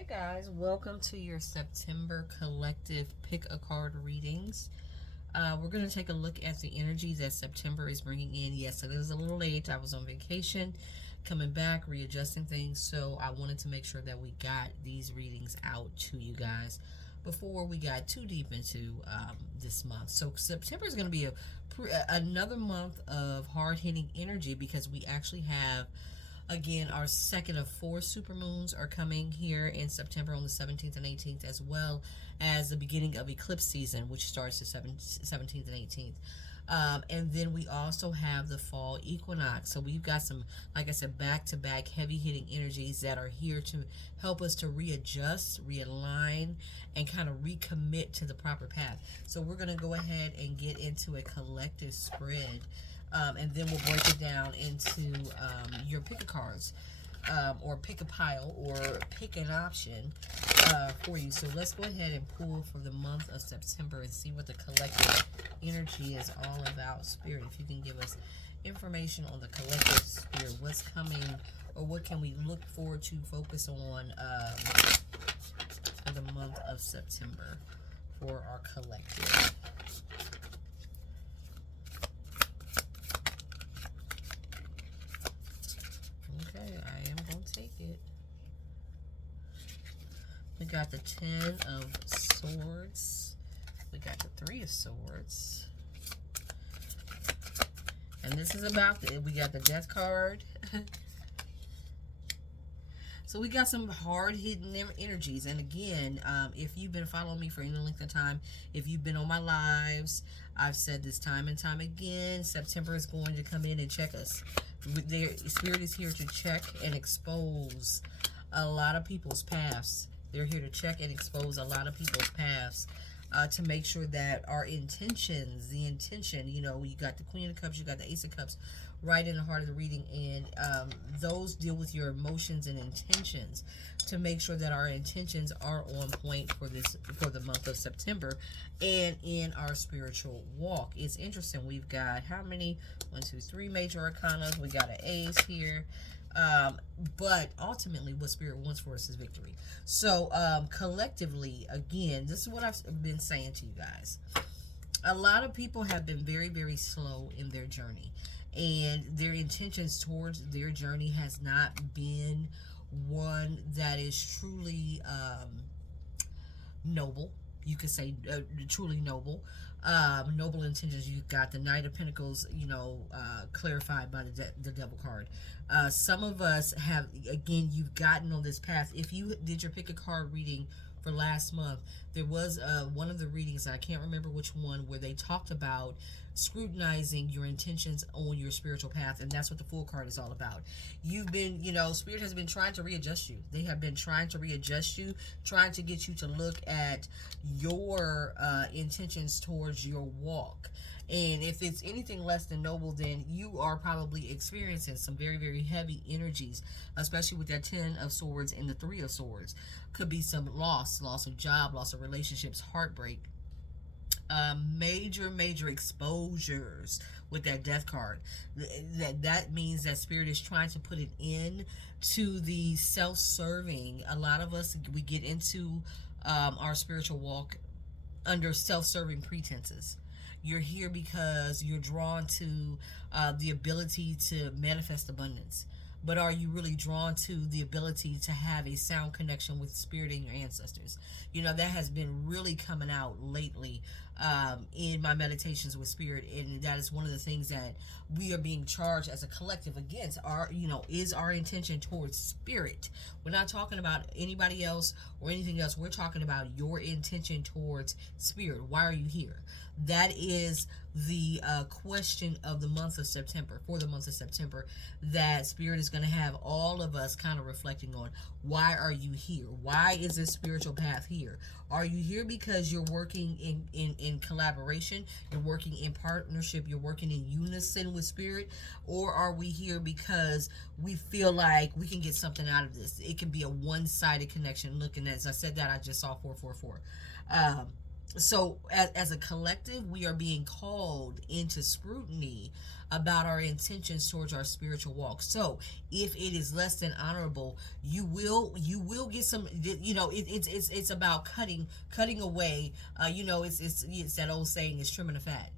Hey guys, welcome to your September collective pick a card readings. We're going to take a look at the energy that September is bringing in. Yes, it is a little late. I was on vacation, coming back, readjusting things, so I wanted to make sure that we got these readings out to you guys before we got too deep into this month. So September is going to be another month of hard-hitting energy because we actually have, again, our second of 4 supermoons are coming here in September on the 17th and 18th, as well as the beginning of eclipse season, which starts the 17th and 18th. And then we also have the fall equinox. So we've got some, like I said, back-to-back heavy-hitting energies that are here to help us to readjust, realign, and kind of recommit to the proper path. So we're going to go ahead and get into a collective spread. And then we'll break it down into your pick a cards, or pick a pile, or pick an option for you. So let's go ahead and pull for the month of September and see what the collective energy is all about. Spirit, if you can give us information on the collective spirit, what's coming, or what can we look forward to focus on for the month of September for our collective. We got the 10 of Swords. We got the 3 of Swords. And this is about, we got the Death card. So we got some hard-hitting energies. And again, if you've been following me for any length of time, if you've been on my lives, I've said this time and time again, September is going to come in and check us. Their spirit is here to check and expose a lot of people's paths. They're here to check and expose a lot of people's paths to make sure that our intentions, the intention, you know, you got the Queen of Cups, you got the Ace of Cups right in the heart of the reading, and those deal with your emotions and intentions to make sure that our intentions are on point for the month of September and in our spiritual walk. It's interesting. We've got how many? 1, 2, 3 major arcanas. We got an ace here. But ultimately what Spirit wants for us is victory. So collectively, again, this is what I've been saying to you guys. A lot of people have been very, very slow in their journey, and their intentions towards their journey has not been one that is truly noble. You could say truly noble. Noble intentions. You've got the Knight of Pentacles, you know, clarified by the Devil card. Some of us have, again, you've gotten on this path. If you did your pick a card reading for last month, there was one of the readings, I can't remember which one, where they talked about scrutinizing your intentions on your spiritual path, and that's what the Fool card is all about. You've been, you know, Spirit has been trying to readjust you. They have been trying to readjust you, trying to get you to look at your intentions towards your walk. And if it's anything less than noble, then you are probably experiencing some very, very heavy energies, especially with that 10 of Swords and the 3 of Swords. Could be some loss of job, loss of relationships, heartbreak. Major exposures with that Death card. That means that Spirit is trying to put an end to the self-serving. A lot of us, we get into our spiritual walk under self-serving pretenses. You're here because you're drawn to the ability to manifest abundance. But are you really drawn to the ability to have a sound connection with Spirit and your ancestors? You know, that has been really coming out lately in my meditations with Spirit, and that is one of the things that we are being charged as a collective against. Is our intention towards Spirit. We're not talking about anybody else or anything else. We're talking about your intention towards Spirit. Why are you here? That is the question of the month of September, for the month of September, that Spirit is going to have all of us kind of reflecting on. Why are you here? Why is this spiritual path here? Are you here because you're working in collaboration, you're working in partnership, you're working in unison with Spirit? Or are we here because we feel like we can get something out of this? It can be a one-sided connection. Look, and as I said that, I just saw 444. So as a collective, we are being called into scrutiny about our intentions towards our spiritual walk. So if it is less than honorable, you will get some, it's about cutting away. It's that old saying, is trimming the fat.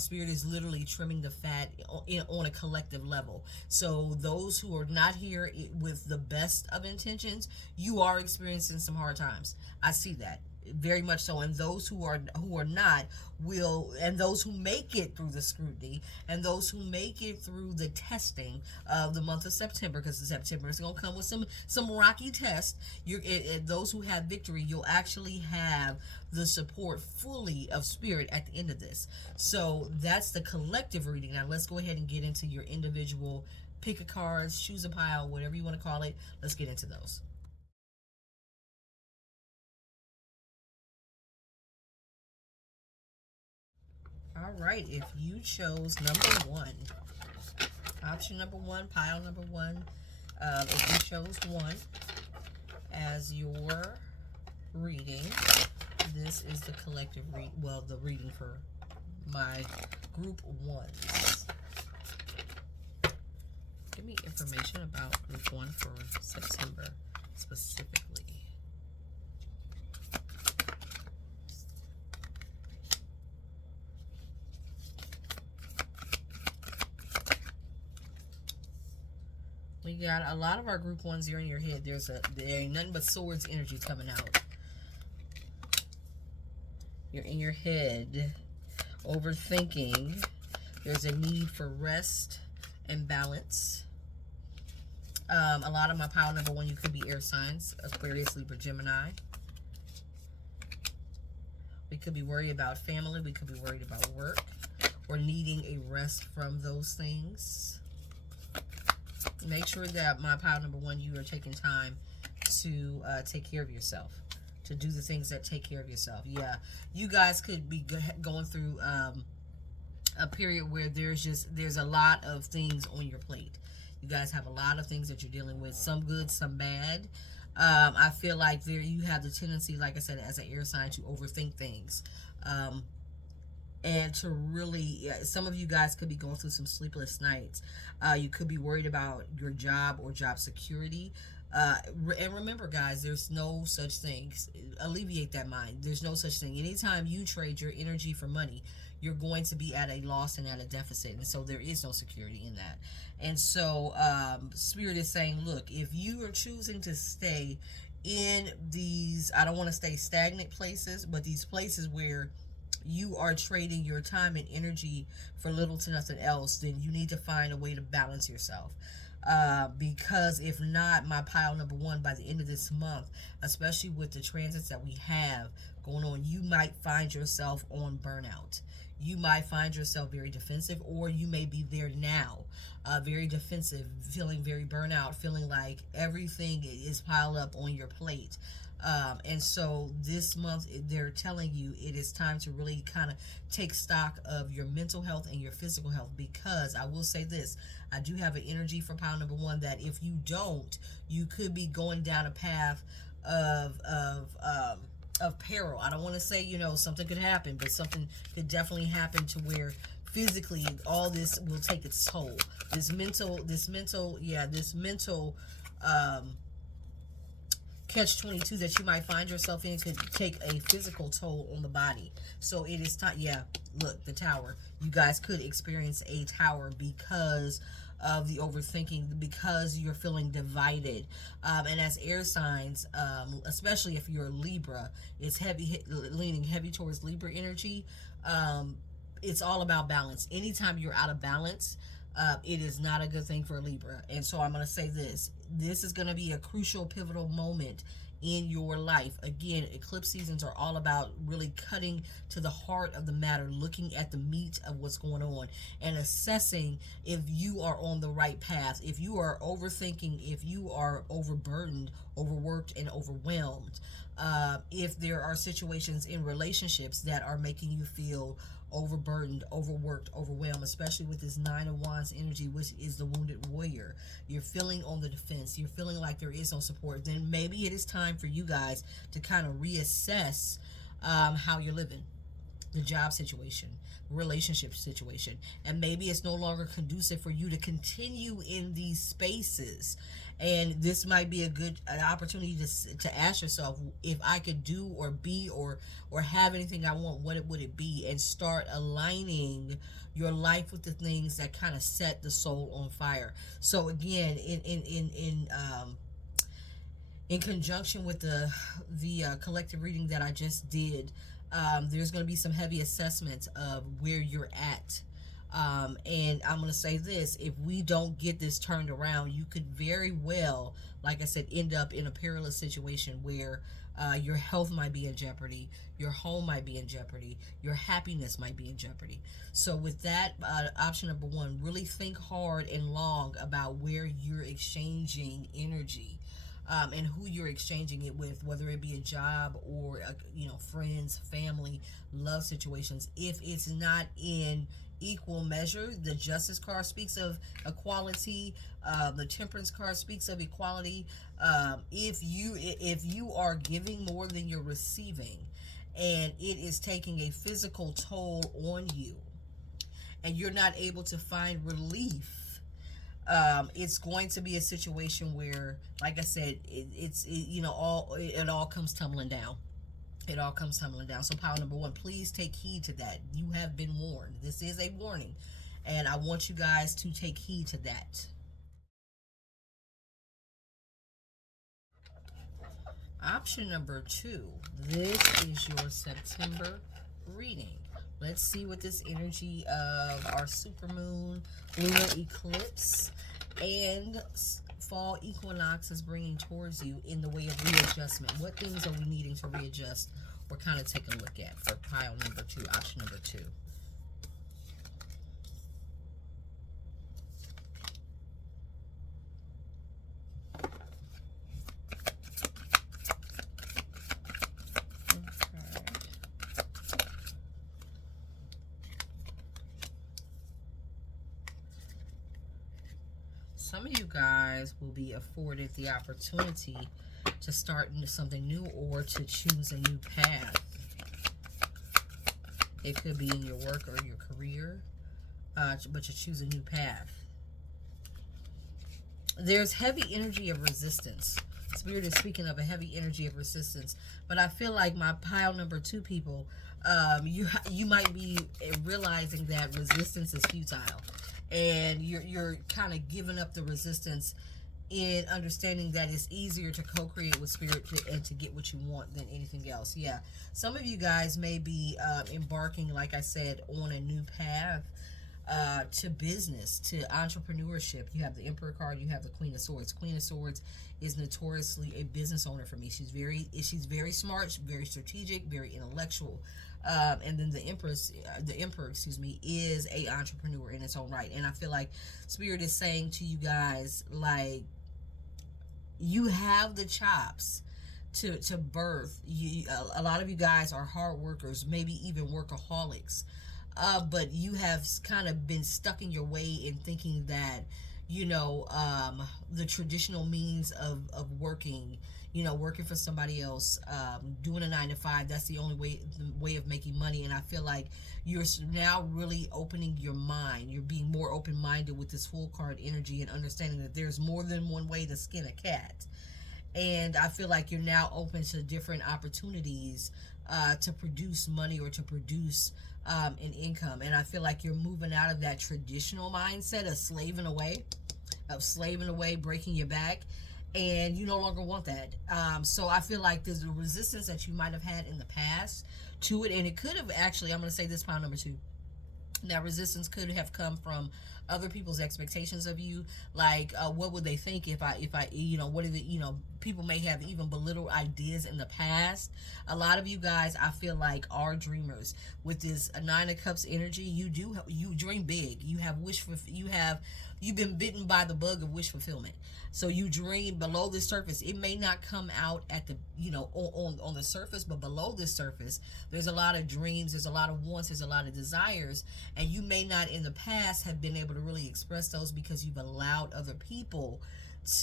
Spirit is literally trimming the fat on a collective level. So those who are not here with the best of intentions, you are experiencing some hard times. I see that very much so. And those who are not will, and those who make it through the scrutiny, and those who make it through the testing of the month of September, because September is going to come with some rocky tests. Those who have victory, you'll actually have the support fully of spirit at the end of this. So that's the collective reading. Now let's go ahead and get into your individual pick a cards, choose a pile, whatever you want to call it. Let's get into those. All right, if you chose number one, option number one, pile number one, if you chose one as your reading, this is the collective read. Well, the reading for my group ones. Give me information about group one for September specifically. We got a lot of our group ones here in your head. There ain't nothing but swords energy coming out. You're in your head, overthinking. There's a need for rest and balance. A lot of my pile number one, you could be air signs, Aquarius, Libra, Gemini. We could be worried about family. We could be worried about work. Or needing a rest from those things. Make sure that my pile number one, you are taking time to take care of yourself, to do the things that take care of yourself. Yeah, you guys could be going through a period where there's a lot of things on your plate. You guys have a lot of things that you're dealing with, some good, some bad. I feel like you have the tendency, like I said, as an air sign, to overthink things. And to really, some of you guys could be going through some sleepless nights. You could be worried about your job or job security. And remember, guys, there's no such thing. Alleviate that mind. There's no such thing. Anytime you trade your energy for money, you're going to be at a loss and at a deficit. And so there is no security in that. And so Spirit is saying, look, if you are choosing to stay in these, I don't want to stay stagnant places, but these places where you are trading your time and energy for little to nothing else, then you need to find a way to balance yourself. Because if not, my pile number one, by the end of this month, especially with the transits that we have going on, you might find yourself on burnout. You might find yourself very defensive, or you may be there now, very defensive, feeling very burnout, feeling like everything is piled up on your plate. And so this month, they're telling you it is time to really kind of take stock of your mental health and your physical health, because I will say this, I do have an energy for pile number one that if you don't, you could be going down a path of peril. I don't want to say, something could happen, but something could definitely happen to where physically all this will take its toll. This mental catch-22 that you might find yourself in could take a physical toll on the body. So it is time. Yeah, look, the tower. You guys could experience a tower because of the overthinking, because you're feeling divided. And as air signs, especially if you're a Libra, it's leaning heavy towards Libra energy. It's all about balance. Anytime you're out of balance, it is not a good thing for a Libra. And so I'm going to say this. This is going to be a crucial, pivotal moment in your life. Again, eclipse seasons are all about really cutting to the heart of the matter, looking at the meat of what's going on, and assessing if you are on the right path, if you are overthinking, if you are overburdened, overworked, and overwhelmed. If there are situations in relationships that are making you feel overburdened, overworked, overwhelmed, especially with this Nine of Wands energy, which is the wounded warrior. You're feeling on the defense. You're feeling like there is no support. Then maybe it is time for you guys to kind of reassess how you're living, the job situation, relationship situation, and maybe it's no longer conducive for you to continue in these spaces. And this might be an opportunity to ask yourself, if I could do or be or have anything I want, what would it be? And start aligning your life with the things that kind of set the soul on fire. So again, in conjunction with the collective reading that I just did, there's going to be some heavy assessments of where you're at. And I'm going to say this: if we don't get this turned around, you could very well, like I said, end up in a perilous situation where your health might be in jeopardy, your home might be in jeopardy, your happiness might be in jeopardy. So with that, option number one, really think hard and long about where you're exchanging energy. And who you're exchanging it with, whether it be a job or friends, family, love situations. If it's not in equal measure, the Justice card speaks of equality. The Temperance card speaks of equality. If you are giving more than you're receiving, and it is taking a physical toll on you, and you're not able to find relief, it's going to be a situation where, like I said, it all comes tumbling down. It all comes tumbling down. So pile number one, please take heed to that. You have been warned. This is a warning, and I want you guys to take heed to that. Option number two, this is your September reading. Let's see what this energy of our supermoon, lunar eclipse, and fall equinox is bringing towards you in the way of readjustment. What things are we needing to readjust or kind of take a look at for pile number two, option number two? Some of you guys will be afforded the opportunity to start something new or to choose a new path. It could be in your work or your career, but you choose a new path. There's heavy energy of resistance. Spirit is speaking of a heavy energy of resistance, but I feel like my pile number two people, you might be realizing that resistance is futile. And you're kind of giving up the resistance in understanding that it's easier to co-create with spirit and to get what you want than anything else. Yeah, some of you guys may be embarking, like I said, on a new path to business, to entrepreneurship. You have the Emperor card, you have the Queen of Swords. Queen of Swords is notoriously a business owner for me. She's very smart, very strategic, very intellectual. And then the emperor, is a entrepreneur in its own right. And I feel like Spirit is saying to you guys, like, you have the chops to birth. A lot of you guys are hard workers, maybe even workaholics. But you have kind of been stuck in your way in thinking that, the traditional means of working, working for somebody else, doing a 9-to-5, that's the only way of making money. And I feel like you're now really opening your mind. You're being more open-minded with this full card energy and understanding that there's more than one way to skin a cat. And I feel like you're now open to different opportunities to produce money or to produce an income. And I feel like you're moving out of that traditional mindset of slaving away, breaking your back, and you no longer want that. So I feel like there's a resistance that you might have had in the past to it, and it could have actually, I'm going to say this, pile number two, that resistance could have come from other people's expectations of you. Like, what would they think if I, what are the, people may have even belittled ideas in the past. A lot of you guys, I feel like, are dreamers. With this Nine of Cups energy, you dream big. You've been bitten by the bug of wish fulfillment. So you dream below the surface. It may not come out at the, on the surface, but below the surface, there's a lot of dreams, there's a lot of wants, there's a lot of desires, and you may not in the past have been able to really express those because you've allowed other people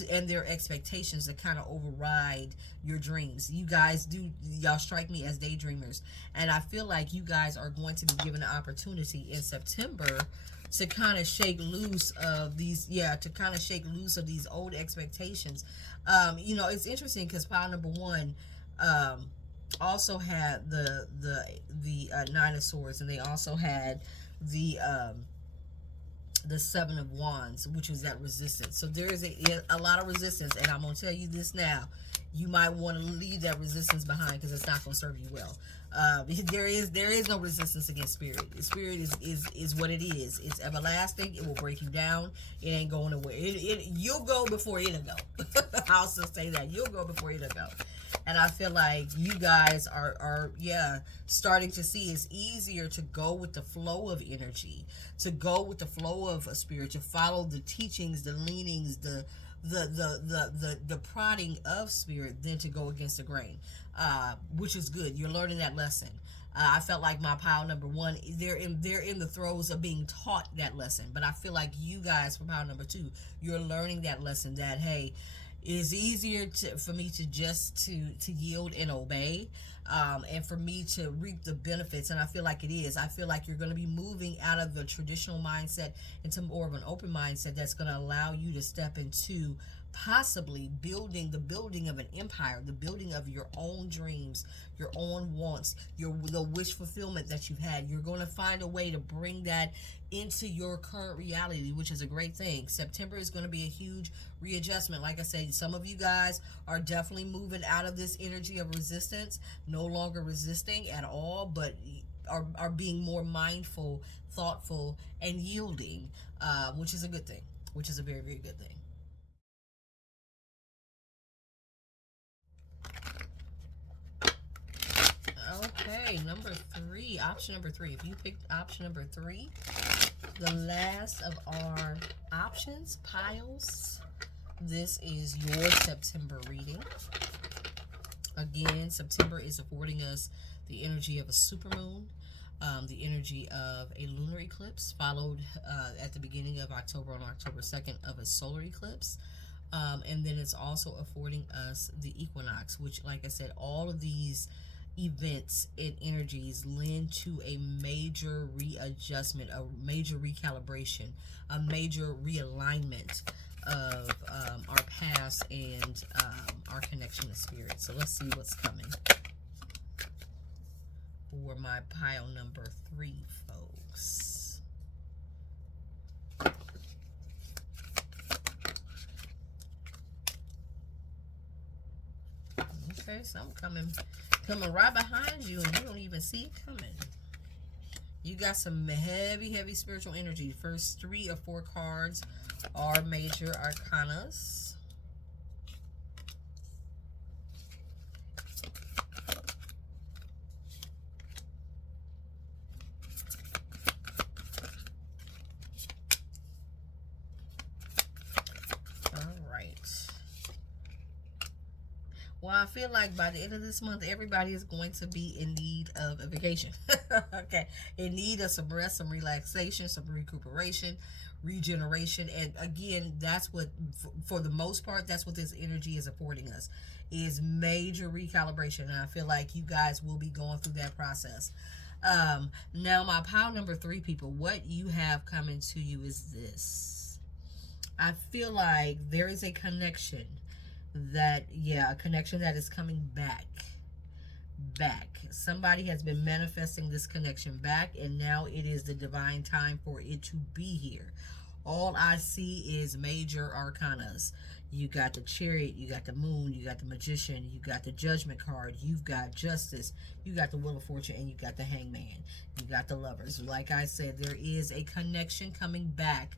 and their expectations to kind of override your dreams. You guys do, y'all strike me as daydreamers, and I feel like you guys are going to be given an opportunity in September to kind of shake loose of these, yeah, to kind of shake loose of these old expectations. You know, it's interesting because pile number one also had the Nine of Swords, and they also had the Seven of Wands, which was that resistance. So there is a lot of resistance, and I'm gonna tell you this now. You might want to leave that resistance behind because it's not going to serve you well. There is no resistance against spirit. Spirit is what it is. It's everlasting. It will break you down. It ain't going nowhere. You'll go before it'll go. I'll still say that. You'll go before it'll go. And I feel like you guys are starting to see it's easier to go with the flow of energy, to go with the flow of a spirit, to follow the teachings, the leanings, the prodding of spirit than to go against the grain, which is good. You're learning that lesson. I felt like my pile number one, they're in the throes of being taught that lesson, but I feel like you guys for pile number two, you're learning that lesson that, hey, it is easier for me to just to yield and obey, and for me to reap the benefits. And I feel like it is. I feel like you're going to be moving out of the traditional mindset into more of an open mindset that's going to allow you to step into possibly the building of an empire, the building of your own dreams, your own wants, the wish fulfillment that you've had. You're going to find a way to bring that into your current reality, which is a great thing. September is going to be a huge readjustment. Like I said, some of you guys are definitely moving out of this energy of resistance, no longer resisting at all, but are being more mindful, thoughtful, and yielding, which is a good thing, which is a very, very good thing. Okay, number three, option number three. If you picked option number three, the last of our options piles, this is your September reading. Again, September is affording us the energy of a supermoon, the energy of a lunar eclipse, followed at the beginning of October, on October 2nd, of a solar eclipse. And then it's also affording us the equinox, which, like I said, all of these events and energies lend to a major readjustment, a major recalibration, a major realignment of our past and our connection to spirit. So let's see what's coming for my pile number three, folks. Okay, something coming right behind you, and you don't even see it coming. You got some heavy spiritual energy. The first 3 or 4 cards are major arcanas. Well, I feel like by the end of this month, everybody is going to be in need of a vacation. Okay. In need of some rest, some relaxation, some recuperation, regeneration. And again, that's what, for the most part, that's what this energy is affording us, is major recalibration. And I feel like you guys will be going through that process. Now, my pile number 3, people, what you have coming to you is this. I feel like there is a connection that, a connection that is coming back. Somebody has been manifesting this connection back, and now it is the divine time for it to be here. All I see is major arcanas. You got the Chariot, you got the Moon, you got the Magician, you got the Judgment card, you've got Justice, you got the Wheel of Fortune, and you got the Hangman. You got the Lovers. Like I said, there is a connection coming back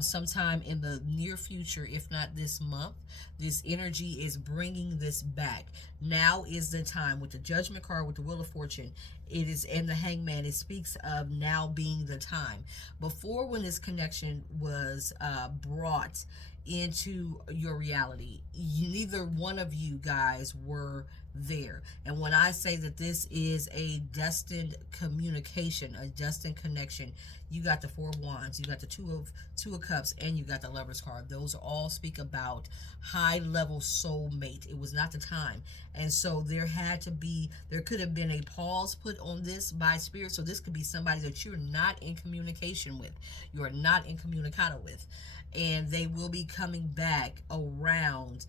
sometime in the near future, if not this month. This energy is bringing this back. Now is the time. With the Judgment card, with the Wheel of Fortune, it is, and the Hangman, it speaks of now being the time. Before, when this connection was brought into your reality, neither one of you guys were there. And when I say that this is a destined communication, a destined connection, you got the Four of Wands, you got the Two of Cups, and you got the Lover's card. Those all speak about high level soulmate. It was not the time. And so there could have been a pause put on this by Spirit. So this could be somebody that you're not in communication with. You are not in communicado with. And they will be coming back around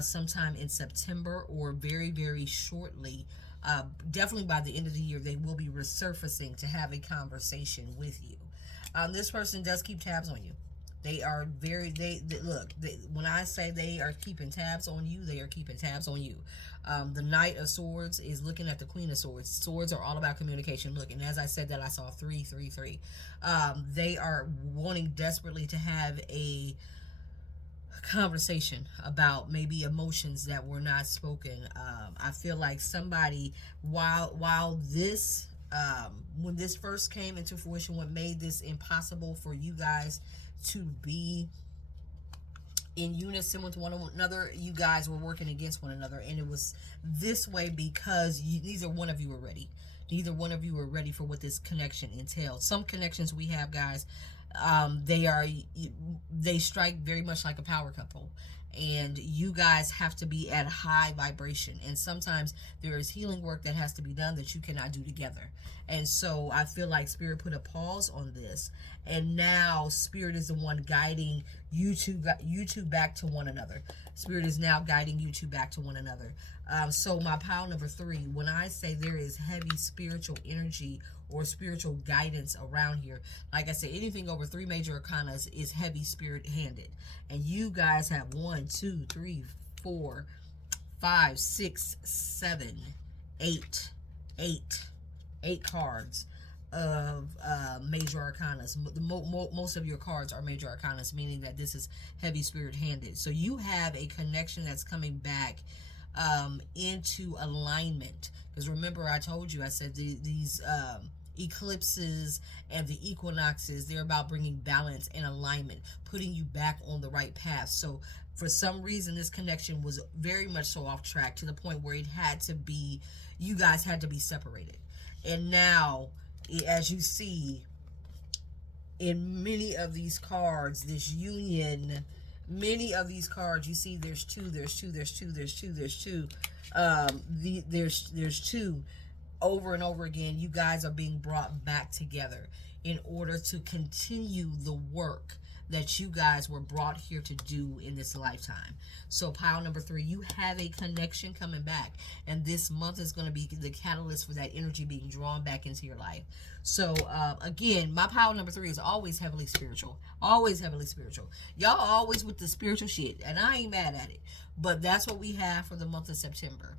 sometime in September, or very, very shortly. Definitely by the end of the year, they will be resurfacing to have a conversation with you. This person does keep tabs on you. They are when I say they are keeping tabs on you, they are keeping tabs on you. The Knight of Swords is looking at the Queen of Swords. Swords are all about communication. Look, and as I said that, I saw 333. They are wanting desperately to have a conversation about maybe emotions that were not spoken. I feel like somebody, while this, when this first came into fruition, what made this impossible for you guys to be in unison with one another, you guys were working against one another, and it was this way because neither one of you were ready. Neither one of you were ready for what this connection entailed. Some connections we have, guys, they strike very much like a power couple, and you guys have to be at high vibration, and sometimes there is healing work that has to be done that you cannot do together. And so I feel like Spirit put a pause on this, and now Spirit is the one guiding you two back to one another. Spirit is now guiding you two back to one another. So my pile number 3, when I say there is heavy spiritual energy or spiritual guidance around here, like I said, anything over 3 major arcanas is heavy spirit handed. And you guys have 1, 2, 3, 4, 5, 6, 7, 8 cards of major arcanas. Most of your cards are major arcanas, meaning that this is heavy spirit handed. So you have a connection that's coming back into alignment. Because remember, I told you, I said these eclipses and the equinoxes, they're about bringing balance and alignment, putting you back on the right path. So for some reason, this connection was very much so off track, to the point where it had to be, you guys had to be separated. And now, as you see in many of these cards, this union, many of these cards, you see there's two. There's two. Over and over again, you guys are being brought back together in order to continue the work that you guys were brought here to do in this lifetime. So pile number 3, you have a connection coming back, and this month is going to be the catalyst for that energy being drawn back into your life. So again, my pile number 3 is always heavily spiritual. Always heavily spiritual. Y'all always with the spiritual shit, and I ain't mad at it. But that's what we have for the month of September.